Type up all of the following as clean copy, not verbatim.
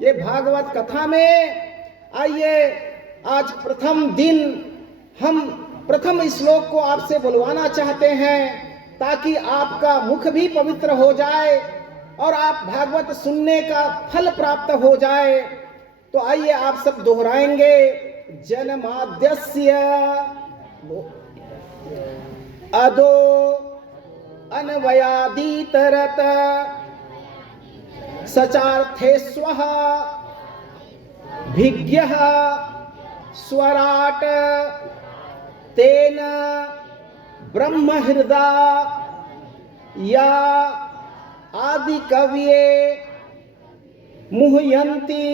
ये भागवत कथा में आइए आज प्रथम दिन हम प्रथम श्लोक को आपसे बुलवाना चाहते हैं ताकि आपका मुख भी पवित्र हो जाए और आप भागवत सुनने का फल प्राप्त हो जाए। तो आइए आप सब दोहराएंगे। जन्माद्यस्य अदो अन्वयादितरत सचार्थे स्वः भिज्ञः स्वराट तेन ब्रह्म हृदय या आदि कव्ये मुह्यन्ति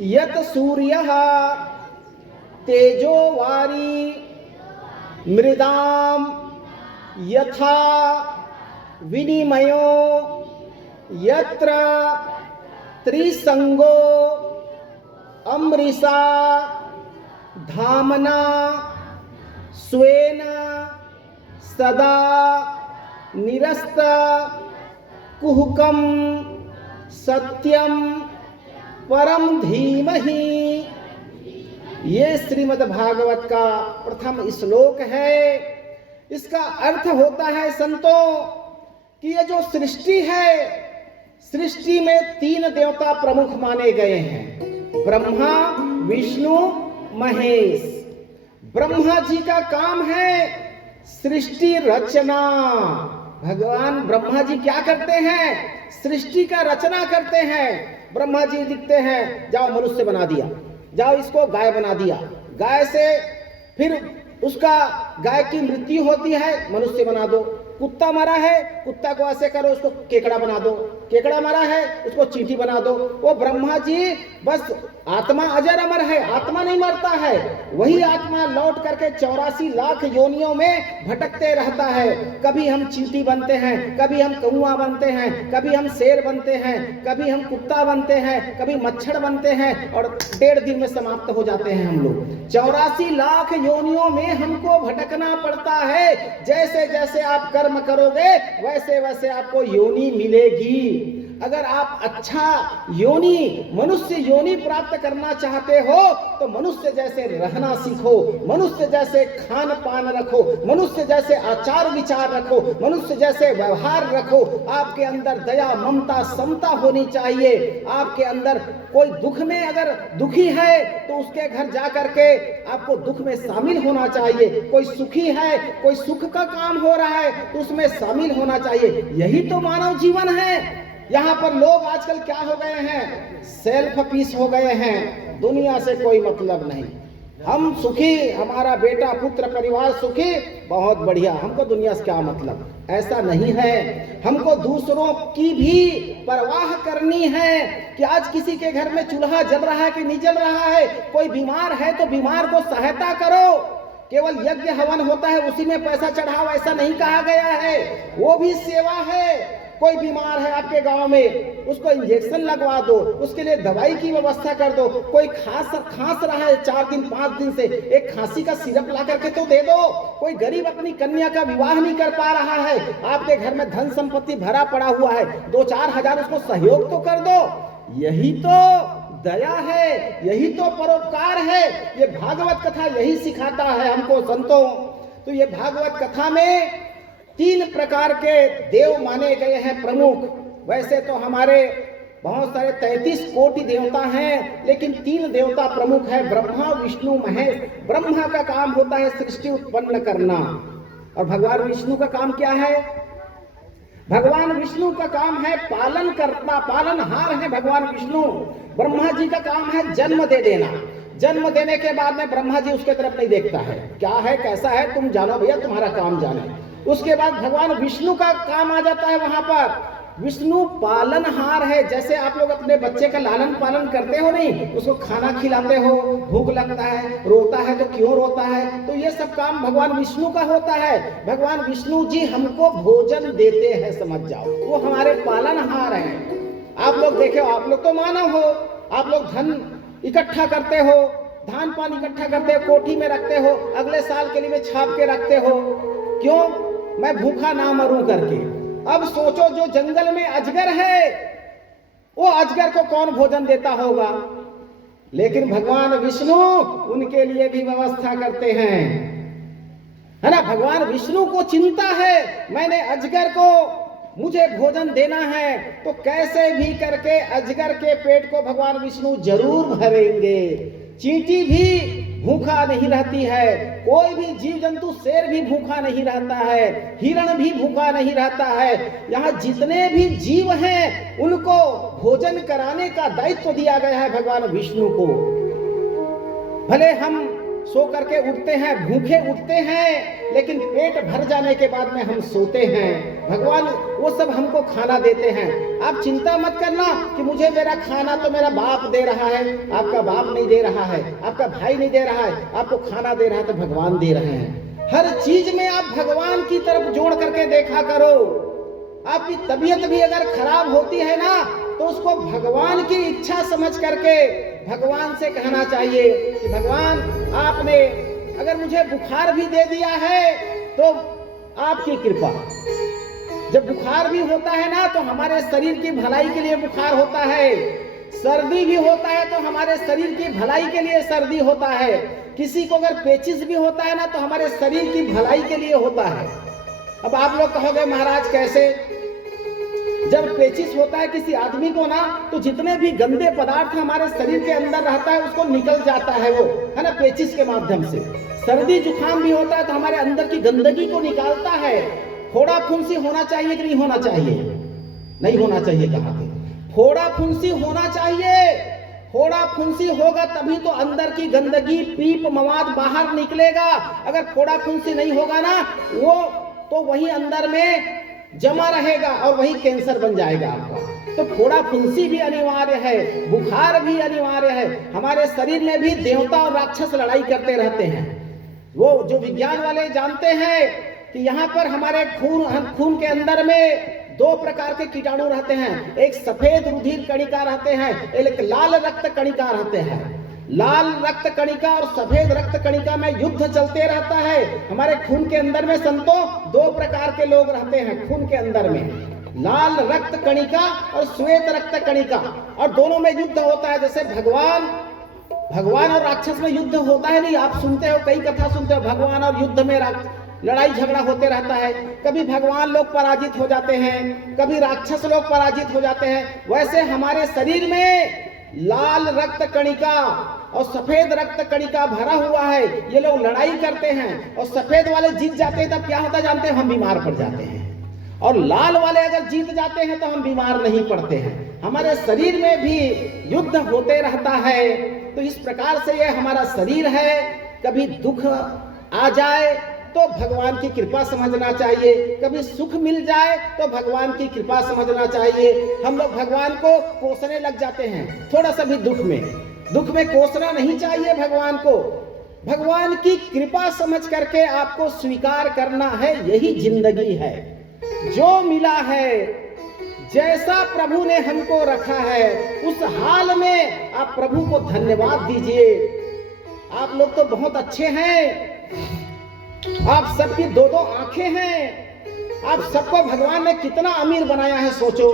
यत सूर्यः तेजो वारी मृदाम यथा विनिमयो यत्र त्रिसंगो अमृषा धामना स्वेन सदा निरस्त कुहकम सत्यम परम धीमहि। ये श्रीमद् भागवत का प्रथम श्लोक है। इसका अर्थ होता है संतों कि ये जो सृष्टि है, सृष्टि में तीन देवता प्रमुख माने गए हैं, ब्रह्मा विष्णु महेश। ब्रह्मा जी का काम है सृष्टि रचना। भगवान ब्रह्मा जी क्या करते हैं? सृष्टि का रचना करते हैं। ब्रह्मा जी लिखते हैं जाओ मनुष्य बना दिया, जाओ इसको गाय बना दिया, गाय से फिर उसका गाय की मृत्यु होती है, मनुष्य बना दो। कुत्ता मरा है, कुत्ता को ऐसे करो, उसको केकड़ा बना दो। केकड़ा मरा है, उसको चींटी बना दो। वो ब्रह्मा जी बस आत्मा अजर अमर है, आत्मा नहीं मरता है। वही आत्मा लौट करके 84 लाख योनियों में भटकते रहता है। कभी हम चींटी बनते हैं, कभी हम कौआ बनते हैं, कभी हम शेर बनते हैं, कभी हम कुत्ता बनते हैं, कभी मच्छर बनते हैं और 1.5 दिन में समाप्त हो जाते हैं हम लोग। 84 लाख योनियों में हमको भटकना पड़ता है। जैसे जैसे आप कर्म करोगे वैसे वैसे आपको योनि मिलेगी। अगर आप अच्छा योनि, मनुष्य योनि प्राप्त करना चाहते हो तो मनुष्य जैसे रहना सीखो, मनुष्य जैसे खान पान रखो, मनुष्य जैसे आचार विचार रखो, मनुष्य जैसे व्यवहार रखो। आपके अंदर दया ममता समता होनी चाहिए। आपके अंदर कोई दुख में अगर दुखी है तो उसके घर जा करके आपको दुख में शामिल होना चाहिए। कोई सुखी है, कोई सुख का काम हो रहा है तो उसमें शामिल होना चाहिए। यही तो मानव जीवन है। यहाँ पर लोग आजकल क्या हो गए हैं? सेल्फ पीस हो गए हैं। दुनिया से कोई मतलब नहीं। हम सुखी, हमारा बेटा पुत्र परिवार सुखी, बहुत बढ़िया, हमको दुनिया से क्या मतलब। ऐसा नहीं है। हमको दूसरों की भी परवाह करनी है कि आज किसी के घर में चूल्हा जल रहा है कि नहीं जल रहा है, कोई बीमार है तो बीमार को सहायता करो। केवल यज्ञ हवन होता है उसी में पैसा चढ़ाओ, ऐसा नहीं कहा गया है। वो भी सेवा है। कोई बीमार है आपके गांव में, उसको इंजेक्शन लगवा दो, उसके लिए दवाई की व्यवस्था कर दो। कोई खांस रहा है 4 दिन 5 दिन से, एक खांसी का सिरप ला करके तो दे दो। कोई गरीब अपनी कन्या का विवाह नहीं कर पा रहा है, आपके घर में धन संपत्ति भरा पड़ा हुआ है, 2-4 हजार उसको सहयोग तो कर दो। यही तो दया है, यही तो परोपकार है। ये भागवत कथा यही सिखाता है हमको संतों। तो ये भागवत कथा में 3 प्रकार के देव माने गए हैं प्रमुख। वैसे तो हमारे बहुत सारे 33 कोटि देवता हैं, लेकिन 3 देवता प्रमुख है, ब्रह्मा विष्णु महेश। ब्रह्मा का काम होता है सृष्टि उत्पन्न करना, और भगवान विष्णु का काम क्या है? भगवान विष्णु का काम है पालन करना, पालनहार है भगवान विष्णु। ब्रह्मा जी का काम है जन्म दे देना। जन्म देने के बाद में ब्रह्मा जी उसके तरफ नहीं देखता है, क्या है कैसा है तुम जानो भैया, तुम्हारा काम जाने। उसके बाद भगवान विष्णु का काम आ जाता है वहां पर। विष्णु पालनहार है। जैसे आप लोग अपने बच्चे का लालन पालन करते हो, नहीं, उसको खाना खिलाते हो, भूख लगता है, रोता है तो क्यों रोता है, तो ये सब काम भगवान विष्णु का होता है। भगवान विष्णु जी हमको भोजन देते हैं, समझ जाओ, वो हमारे पालनहार हैं। आप लोग देखो, आप लोग तो मानव हो, आप लोग धन इकट्ठा करते हो, धान पान इकट्ठा करते हो, कोठी में रखते हो, अगले साल के लिए छाप के रखते हो। क्यों? मैं भूखा ना मरूं करके। अब सोचो जो जंगल में अजगर है, वो अजगर को कौन भोजन देता होगा? लेकिन भगवान विष्णु उनके लिए भी व्यवस्था करते हैं, है ना। भगवान विष्णु को चिंता है, मैंने अजगर को मुझे भोजन देना है, तो कैसे भी करके अजगर के पेट को भगवान विष्णु जरूर भरेंगे। चींटी भी भूखा नहीं रहती है, कोई भी जीव जंतु, शेर भी भूखा नहीं रहता है, हिरण भी भूखा नहीं रहता है। यहाँ जितने भी जीव हैं उनको भोजन कराने का दायित्व दिया गया है भगवान विष्णु को। भले हम सो करके उठते हैं, भूखे उठते हैं, लेकिन पेट भर जाने के बाद में हम सोते हैं। भगवान वो सब हमको खाना देते हैं। आप चिंता मत करना कि मुझे मेरा खाना तो मेरा बाप दे रहा है। आपका बाप नहीं दे रहा है, आपका भाई नहीं दे रहा है, आपको खाना दे रहा है तो भगवान दे रहे हैं। हर चीज में आप भगवान की तरफ जोड़ करके देखा करो। आपकी तबीयत भी अगर खराब होती है ना, तो उसको भगवान की इच्छा समझ करके भगवान से कहना चाहिए कि भगवान, आपने अगर मुझे बुखार भी दे दिया है तो आपकी कृपा। जब बुखार भी होता है ना, तो हमारे शरीर की भलाई के लिए बुखार होता है। सर्दी भी होता है तो हमारे शरीर की भलाई के लिए सर्दी होता है। किसी को अगर पेचिस भी होता है ना, तो हमारे शरीर की भलाई के लिए होता है। अब आप लोग कहोगे महाराज कैसे? जब पेचिस होता है किसी आदमी को ना, तो जितने भी गंदे पदार्थ हमारे शरीर के अंदर रहता है उसको निकल जाता है, वो है ना, पेचिस के माध्यम से। सर्दी जुकाम भी होता है तो हमारे अंदर की गंदगी को निकालता है। फोड़ा फुंसी होना चाहिए कि नहीं होना चाहिए? नहीं होना चाहिए। कहा थे फोड़ा फुंसी होना चाहिए। फोड़ा फुंसी होगा तभी तो अंदर की गंदगी, पीप मवाद बाहर निकलेगा। अगर फोड़ा फुंसी नहीं होगा ना, वो तो वही अंदर में जमा रहेगा और वही कैंसर बन जाएगा आपका। तो फोड़ा फुंसी भी अनिवार्य है, बुखार भी अनिवार्य है। हमारे शरीर में भी देवता और राक्षस लड़ाई करते रहते हैं। वो जो विज्ञान वाले जानते हैं कि यहाँ पर हमारे खून के अंदर में दो प्रकार के कीटाणु रहते हैं। एक सफेद रुधिर कणिका रहते हैं, एक लाल रक्त कणिका रहते हैं। लाल रक्त कणिका और सफेद रक्त कणिका में युद्ध चलते रहता है। हमारे खून के अंदर में संतो दो प्रकार के लोग रहते हैं खून के अंदर में, लाल रक्त कणिका और श्वेत रक्त कणिका, और दोनों में युद्ध होता है। जैसे भगवान और राक्षस में युद्ध होता है, नहीं आप सुनते हो, कई कथा सुनते हो, भगवान और युद्ध में लड़ाई झगड़ा होते रहता है। कभी भगवान लोग पराजित हो जाते हैं, कभी राक्षस लोग पराजित हो जाते हैं। वैसे हमारे शरीर में लाल रक्त कणिका और सफेद रक्त कणिका भरा हुआ है। ये लोग लड़ाई करते हैं और सफेद वाले जीत जाते हैं, तब क्या होता जानते हैं? हम बीमार पड़ जाते हैं। और लाल वाले अगर जीत जाते हैं तो हम बीमार नहीं पड़ते हैं। हमारे शरीर में भी युद्ध होते रहता है। तो इस प्रकार से ये हमारा शरीर है। कभी दुख आ जाए तो भगवान की कृपा समझना चाहिए, कभी सुख मिल जाए तो भगवान की कृपा समझना चाहिए। हम लोग भगवान को कोसने लग जाते हैं थोड़ा सा भी दुख में कोसना नहीं चाहिए भगवान को। भगवान की कृपा समझ करके आपको स्वीकार करना है, यही जिंदगी है। जो मिला है, जैसा प्रभु ने हमको रखा है, उस हाल में आप प्रभु को धन्यवाद दीजिए। आप लोग तो बहुत अच्छे हैं, आप सबकी दो दो आंखें हैं। आप सबको भगवान ने कितना अमीर बनाया है, सोचो।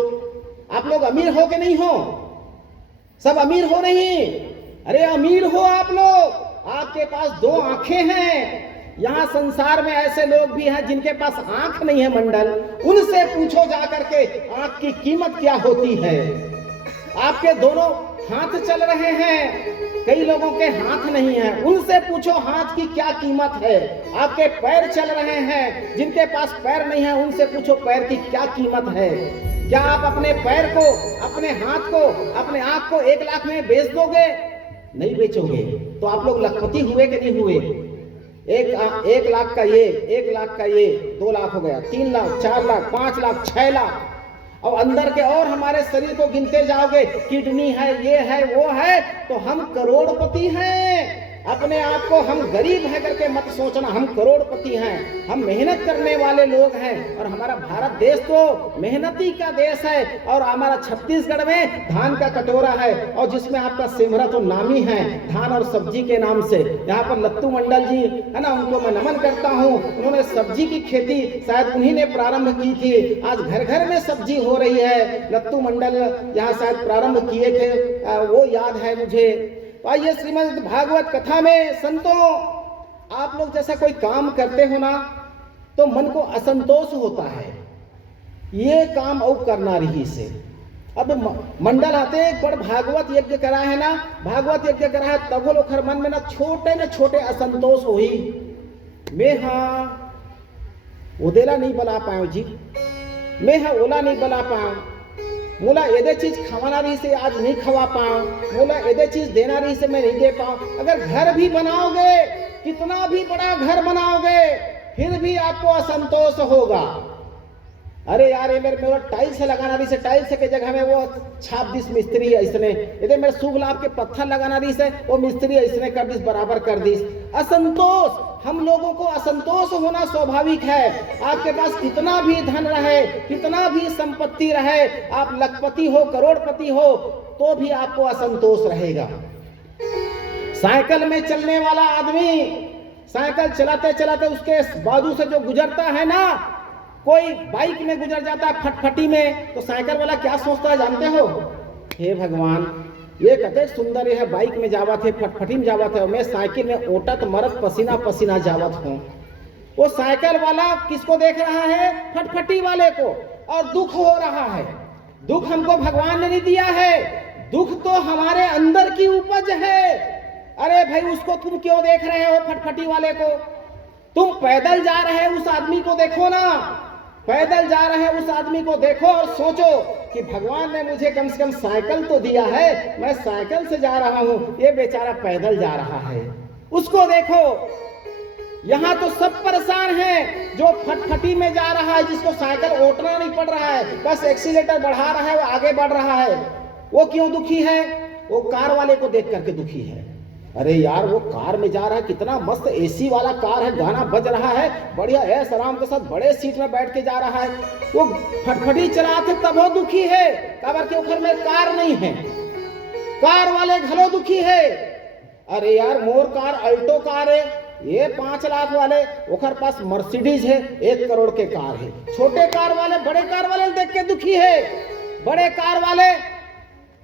आप लोग अमीर हो कि नहीं हो? सब अमीर हो नहीं? अरे अमीर हो आप लोग। आपके पास दो आंखें हैं। यहाँ संसार में ऐसे लोग भी हैं जिनके पास आंख नहीं है मंडल। उनसे पूछो जा करके आंख की कीमत क्या होती है। आपके दोनों हाथ चल रहे हैं, कई लोगों के हाथ नहीं है, उनसे पूछो हाथ की क्या कीमत है। आपके पैर चल रहे हैं, जिनके पास पैर नहीं है उनसे पूछो पैर की क्या कीमत है। क्या आप अपने पैर को, अपने हाथ को, अपने आंख को 1 लाख में बेच दोगे? नहीं बेचोगे। तो आप लोग लखपति हुए कि नहीं हुए? 1 लाख का ये, 1 लाख का ये, 2 लाख हो गया, 3 लाख, 4 लाख, 5 लाख, 6 लाख, और अंदर के और हमारे शरीर को गिनते जाओगे, किडनी है, ये है, वो है, तो हम करोड़पति हैं। अपने आप को हम गरीब है करके मत सोचना, हम करोड़पति हैं, हम मेहनत करने वाले लोग हैं। और हमारा भारत देश तो मेहनती का देश है। और हमारा छत्तीसगढ़ में धान का कटोरा है, और जिसमें आपका सिमरा तो नामी है धान और सब्जी के नाम से। यहाँ पर लत्तू मंडल जी है ना, उनको मैं नमन करता हूँ। उन्होंने सब्जी की खेती शायद उन्हीं ने प्रारंभ की थी। आज घर घर में सब्जी हो रही है। लत्तू मंडल यहाँ शायद प्रारंभ किए थे, वो याद है मुझे। तो आइए श्रीमद् भागवत कथा में संतों, आप लोग जैसा कोई काम करते हो ना तो मन को असंतोष होता है, ये काम और करना रही से। अब मंडल आते एक बड़ भागवत यज्ञ करा है ना, भागवत यज्ञ करा है, तब वो लोग हर मन में ना छोटे असंतोष हुई। मैं हाँ उदेला नहीं बना पाऊँ जी, मैं हाँ ओला नहीं बना पाऊँ, मोला यदे चीज खवाना रही से आज नहीं खवा पाऊँ, मोला यदे चीज देना रही से मैं नहीं दे पाऊँ। अगर घर भी बनाओगे, कितना भी बड़ा घर बनाओगे, फिर भी आपको असंतोष होगा। अरे यार ये मेरा टाइल्स लगाना रही से, टाइल्स के जगह में वो छाप दिस मिस्त्री ऐसने, यदि मेरे शुभ लाभ के पत्थर लगाना रही से वो मिस्त्री ऐसने कर दिस, बराबर कर दिस। असंतोष, हम लोगों को असंतोष होना स्वाभाविक है। आपके पास कितना भी धन रहे, कितना भी संपत्ति रहे, आप लखपति हो, करोड़पति हो, तो भी आपको असंतोष रहेगा। साइकिल में चलने वाला आदमी साइकिल चलाते चलाते उसके बाजू से जो गुजरता है ना, कोई बाइक में गुजर जाता है फटफटी में, तो साइकिल वाला क्या सोचता है जानते हो? हे भगवान, ये कते सुंदर है, बाइक में जावत है, फटफटी में जावत है, मैं साइकिल में ओटत मरत पसीना पसीना जावत हूँ। वो साइकिल वाला किसको देख रहा है? फटफटी वाले को। और दुख हो रहा है। दुख हमको भगवान ने नहीं दिया है, दुख तो हमारे अंदर की उपज है। अरे भाई, उसको तुम क्यों देख रहे हो फटफटी वाले को? तुम पैदल जा रहे उस आदमी को देखो ना, पैदल जा रहे उस आदमी को देखो और सोचो कि भगवान ने मुझे कम से कम साइकिल तो दिया है, मैं साइकिल से जा रहा हूं, ये बेचारा पैदल जा रहा है, उसको देखो। यहां तो सब परेशान हैं, जो फटफटी में जा रहा है, जिसको साइकिल ओटना नहीं पड़ रहा है, बस एक्सीलेटर बढ़ा रहा है, वो आगे बढ़ रहा है। वो क्यों दुखी है? वो कार वाले को देख करके दुखी है। अरे यार, वो कार में जा रहा है, कितना मस्त एसी वाला कार है, गाना बज रहा है, बढ़िया ऐश आराम के साथ बड़े सीट में बैठ के जा रहा है। वो फटफटी चलाते तब वो दुखी है, काबर के घर में कार नहीं है, कार वाले घलो दुखी है। अरे यार, मोर कार अल्टो कार है, ये 5 लाख वाले, ओखर पास मर्सिडीज है, 1 करोड़ के कार है। छोटे कार वाले बड़े कार वाले देख के दुखी है, बड़े कार वाले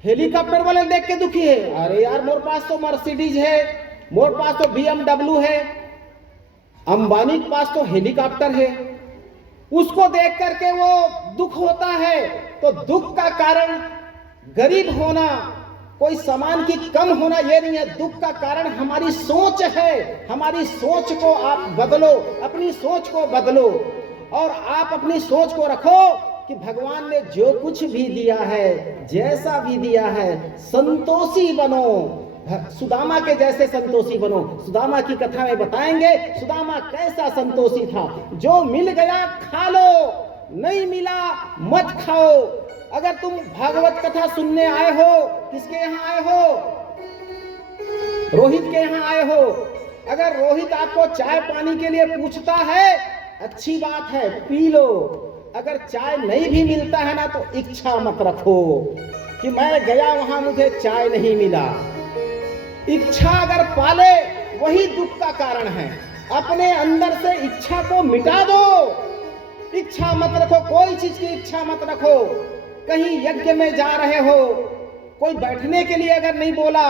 हेलीकॉप्टर वाले देख के दुखी है। अरे यार, मोर पास तो मर्सिडीज है, मोर पास तो BMW है, अंबानी के पास तो हेलीकॉप्टर है। उसको देख करके वो दुख होता है। तो दुख का कारण गरीब होना, कोई सामान की कम होना ये नहीं है। दुख का कारण हमारी सोच है। हमारी सोच को आप बदलो, अपनी सोच को बदलो, और आप अपनी सोच को रखो कि भगवान ने जो कुछ भी दिया है, जैसा भी दिया है, संतोषी बनो, सुदामा के जैसे संतोषी बनो। सुदामा की कथा में बताएंगे सुदामा कैसा संतोषी था। जो मिल गया खा लो, नहीं मिला मत खाओ। अगर तुम भागवत कथा सुनने आए हो, किसके यहाँ आए हो? रोहित के यहाँ आए हो। अगर रोहित आपको चाय पानी के लिए पूछता है, अच्छी बात है, पी लो। अगर चाय नहीं भी मिलता है ना, तो इच्छा मत रखो कि मैं गया वहां मुझे चाय नहीं मिला। इच्छा अगर पाले, वही दुख का कारण है। अपने अंदर से इच्छा को मिटा दो। इच्छा मत रखो, कोई चीज की इच्छा मत रखो। कहीं यज्ञ में जा रहे हो, कोई बैठने के लिए अगर नहीं बोला,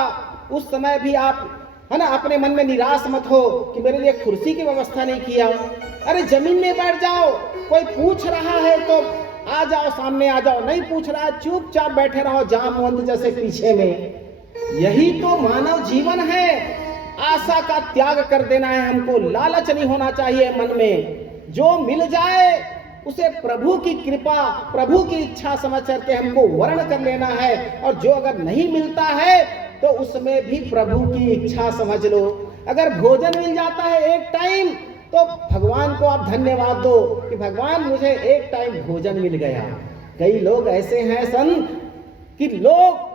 उस समय भी आप है ना, अपने मन में निराश मत हो कि मेरे लिए कुर्सी की व्यवस्था नहीं किया। अरे जमीन में बैठ जाओ। कोई पूछ रहा है तो आ जाओ, सामने आ जाओ। नहीं पूछ रहा है, चुपचाप बैठे रहो जामवंत जैसे पीछे में। यही तो मानव जीवन है। आशा का त्याग कर देना है हमको, लालच नहीं होना चाहिए मन में। जो मिल जाए उसे प्रभु की कृपा, प्रभु की इच्छा समझ करके हमको वर्ण कर लेना है। और जो अगर नहीं मिलता है तो उसमें भी प्रभु की इच्छा समझ लो। अगर भोजन मिल जाता है एक टाइम, तो भगवान को आप धन्यवाद दो कि भगवान मुझे एक टाइम भोजन मिल गया। कई लोग ऐसे हैं सन कि लोग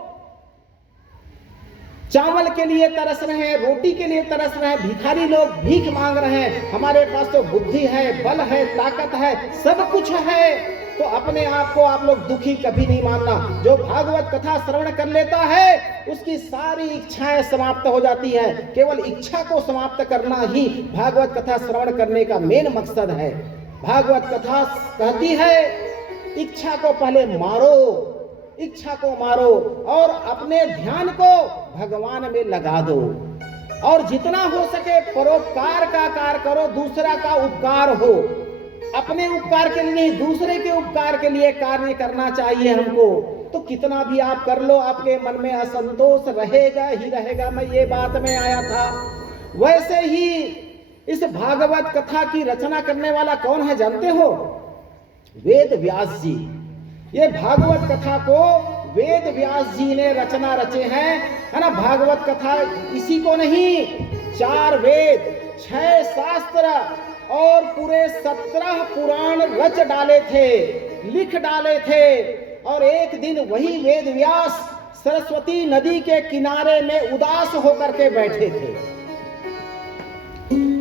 चावल के लिए तरस रहे हैं, रोटी के लिए तरस रहे हैं, भिखारी लोग भीख मांग रहे हैं। हमारे पास तो बुद्धि है, बल है, ताकत है, सब कुछ है, तो अपने आप को आप लोग दुखी कभी नहीं मानना। जो भागवत कथा श्रवण कर लेता है उसकी सारी इच्छाएं समाप्त हो जाती है। केवल इच्छा को समाप्त करना ही भागवत कथा श्रवण करने का मेन मकसद है। भागवत कथा कहती है इच्छा को पहले मारो, इच्छा को मारो और अपने ध्यान को भगवान में लगा दो, और जितना हो सके परोपकार का कार्य करो, दूसरा का उपकार हो। अपने उपकार के लिए नहीं, दूसरे के उपकार के लिए कार्य करना चाहिए हमको। तो कितना भी आप कर लो, आपके मन में असंतोष रहेगा ही रहेगा। मैं ये बात में आया था। वैसे ही इस भागवत कथा की रचना करने वाला कौन है जानते हो? वेद व्यास जी। ये भागवत कथा को वेद व्यास जी ने रचना रचे हैं, है ना। भागवत कथा इसी को नहीं, 4 वेद, 6 शास्त्र और पूरे 17 पुराण रच डाले थे, लिख डाले थे। और एक दिन वही वेद व्यास सरस्वती नदी के किनारे में उदास होकर के बैठे थे।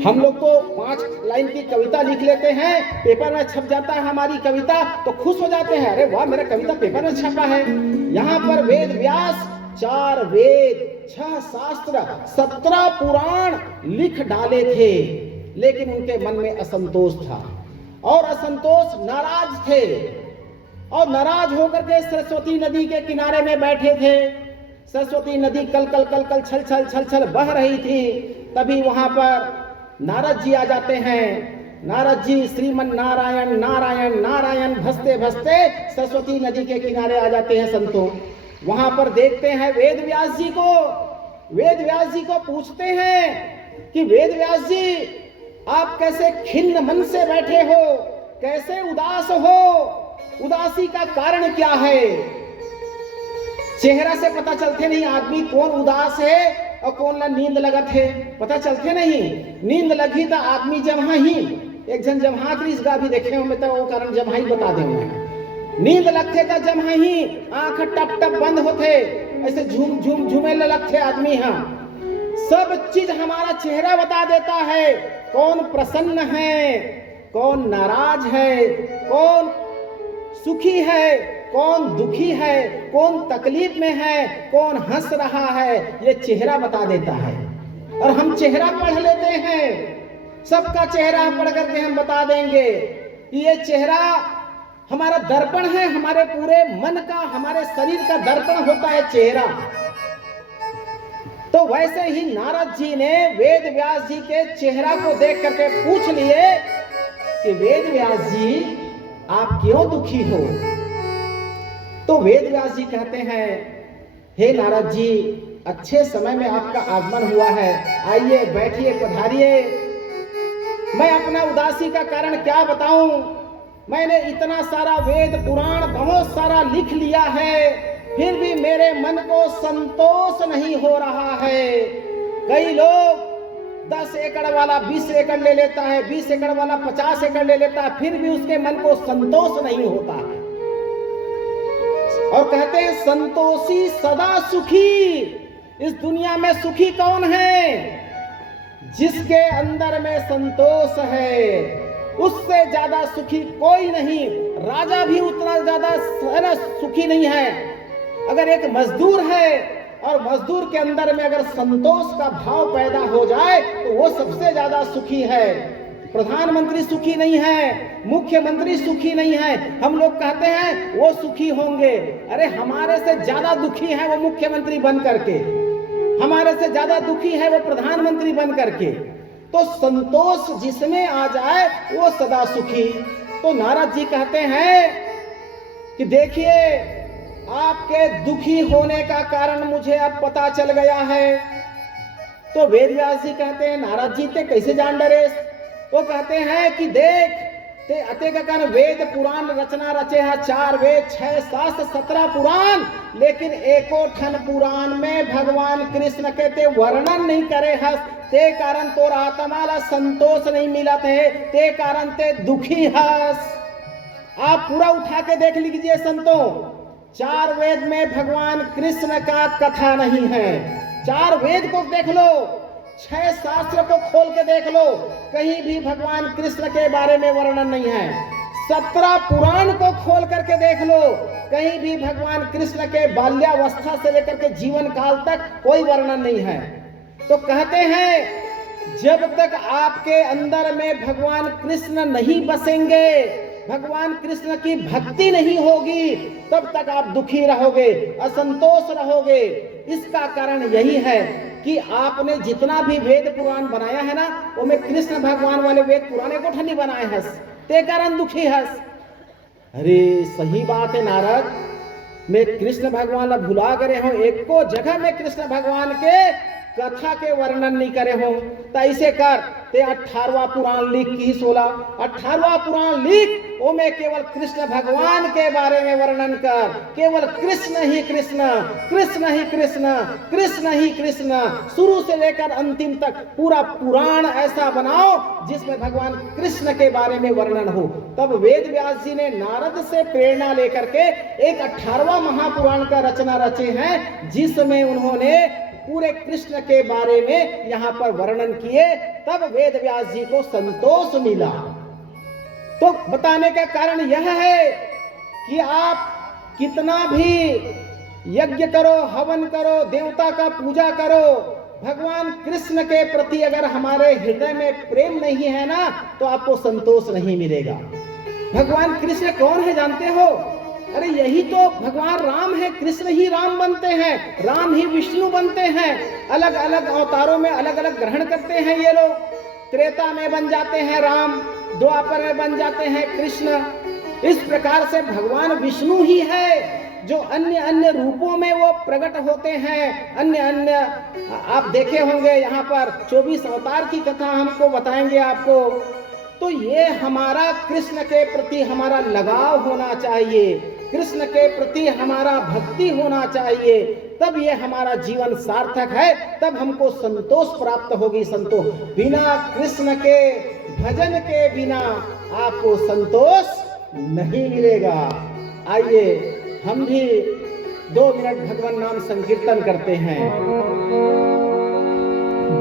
हम लोग तो 5 लाइन की कविता लिख लेते हैं, पेपर में छप जाता है हमारी कविता, तो खुश हो जाते हैं, अरे वाह मेरा कविता पेपर में छपा है। यहाँ पर वेद व्यास 4 वेद, 6 शास्त्र, 17 पुराण लिख डाले थे, लेकिन उनके मन में असंतोष था और असंतोष, नाराज थे। और नाराज होकर के सरस्वती नदी के किनारे में बैठे थे। सरस्वती नदी कल कल कल कल छल छल छल छल बह रही थी। तभी वहां पर नारद जी आ जाते हैं। नारद जी श्रीमन नारायण नारायण नारायण भसते भसते सरस्वती नदी के किनारे आ जाते हैं संतों। वहां पर देखते हैं वेद व्यास जी को। वेद व्यास जी को पूछते हैं कि वेद व्यास जी आप कैसे खिन्न मन से बैठे हो, कैसे उदास हो, उदासी का कारण क्या है? चेहरा से पता चलते नहीं आदमी कौन उदास है और कौन ला नींद लगत है, पता चलते नहीं। नींद लगी तो आदमी जमहा ही, एक जन जमहा इस गा भी देखे हो, मैं तो वो कारण जमहा ही बता देंगे। नींद लगते तो जमहा ही, आंख टप टप बंद होते, ऐसे झूम झूम झूमे लगते आदमी। हाँ, सब चीज हमारा चेहरा बता देता है, कौन प्रसन्न है, कौन नाराज है, कौन सुखी है, कौन दुखी है, कौन तकलीफ में है, कौन हंस रहा है, ये चेहरा बता देता है। और हम चेहरा पढ़ लेते हैं, सबका चेहरा पढ़ करके हम बता देंगे। ये चेहरा हमारा दर्पण है, हमारे पूरे मन का, हमारे शरीर का दर्पण होता है चेहरा। तो वैसे ही नारद जी ने वेद व्यास जी के चेहरा को देख करके पूछ लिए कि वेद व्यास जी आप क्यों दुखी हो? तो वेद व्यास जी कहते हैं, हे नारद जी, अच्छे समय में आपका आगमन हुआ है, आइए बैठिए, पधारिए। मैं अपना उदासी का कारण क्या बताऊं? मैंने इतना सारा वेद पुराण बहुत सारा लिख लिया है, फिर भी मेरे मन को संतोष नहीं हो रहा है। कई लोग 10 एकड़ वाला 20 एकड़ ले लेता है, 20 एकड़ वाला 50 एकड़ ले लेता है, फिर भी उसके मन को संतोष नहीं होता है। और कहते हैं संतोषी सदा सुखी। इस दुनिया में सुखी कौन है? जिसके अंदर में संतोष है, उससे ज्यादा सुखी कोई नहीं। राजा भी उतना ज्यादा सुखी नहीं है। अगर एक मजदूर है और मजदूर के अंदर में अगर संतोष का भाव पैदा हो जाए तो वो सबसे ज्यादा सुखी है। प्रधानमंत्री सुखी नहीं है, मुख्यमंत्री सुखी नहीं है। हम लोग कहते हैं वो सुखी होंगे, अरे हमारे से ज्यादा दुखी है वो मुख्यमंत्री बन करके, हमारे से ज्यादा दुखी है वो प्रधानमंत्री बन करके। तो संतोष जिसमें आ जाए वो सदा सुखी। तो नारद जी कहते हैं कि देखिए आपके दुखी होने का कारण मुझे अब पता चल गया है। तो वेद व्यास जी कहते हैं, नारद जी ते कैसे जान डरे? वो कहते हैं कि देख ते अते का कारण वेद पुराण रचना रचे है, 4 वेद 6 शास्त्र 17 पुराण, लेकिन एको ठन पुराण में भगवान कृष्ण के ते वर्णन नहीं करे है। ते कारण तोर आत्मा ला संतोष नहीं मिला ते कारण ते दुखी हस। आप पूरा उठा के देख लीजिए संतों, 4 वेद में भगवान कृष्ण का कथा नहीं है, 4 वेद को देख लो, 6 शास्त्र को खोल के देख लो, कहीं भी भगवान कृष्ण के बारे में वर्णन नहीं है। 17 पुराण को खोल करके देख लो, कहीं भी भगवान कृष्ण के बाल्यावस्था से लेकर के जीवन काल तक कोई वर्णन नहीं है। तो कहते हैं जब तक आपके अंदर में भगवान कृष्ण नहीं बसेंगे, भगवान कृष्ण की भक्ति नहीं होगी, तब तक आप दुखी रहोगे, असंतोष रहोगे। इसका कारण यही है कि आपने जितना भी वेद पुराण बनाया है ना, वो में कृष्ण भगवान वाले वेद पुराने को ठंडी बनाए हस, ते कारण दुखी हस। अरे सही बात है नारद, मैं कृष्ण भगवान भुला करे हूं, एक को जगह में कृष्ण भगवान के कथा के वर्णन नहीं करे हो। तो ऐसे कर ते 18वां पुराण लिख की 18वां पुराण लिख, वो में केवल कृष्ण भगवान के बारे में वर्णन कर, केवल कृष्ण ही कृष्ण, कृष्ण ही कृष्ण, कृष्ण ही कृष्ण, शुरू से लेकर अंतिम तक पूरा पुराण ऐसा बनाओ जिसमें भगवान कृष्ण के बारे में वर्णन हो। तब वेद व्यास जी ने नारद से प्रेरणा लेकर के एक 18वां महापुराण का रचना रचे हैं, जिसमें उन्होंने पूरे कृष्ण के बारे में यहां पर वर्णन किए। तब वेद व्यास जी को संतोष मिला। तो बताने का कारण यह है कि आप कितना भी यज्ञ करो, हवन करो, देवता का पूजा करो, भगवान कृष्ण के प्रति अगर हमारे हृदय में प्रेम नहीं है ना, तो आपको संतोष नहीं मिलेगा। भगवान कृष्ण कौन है जानते हो? अरे यही तो भगवान राम है। कृष्ण ही राम बनते हैं, राम ही विष्णु बनते हैं। अलग अलग अवतारों में अलग अलग ग्रहण करते हैं ये लोग। त्रेता में बन जाते हैं राम, द्वापर में बन जाते हैं कृष्ण। इस प्रकार से भगवान विष्णु ही है जो अन्य अन्य रूपों में वो प्रकट होते हैं। अन्य अन्य आप देखे होंगे, यहाँ पर 24 अवतार की कथा हमको बताएंगे आपको। तो ये हमारा कृष्ण के प्रति हमारा लगाव होना चाहिए, कृष्ण के प्रति हमारा भक्ति होना चाहिए, तब ये हमारा जीवन सार्थक है, तब हमको संतोष प्राप्त होगी। संतोष बिना कृष्ण के भजन के बिना आपको संतोष नहीं मिलेगा। आइए हम भी 2 मिनट भगवान नाम संकीर्तन करते हैं।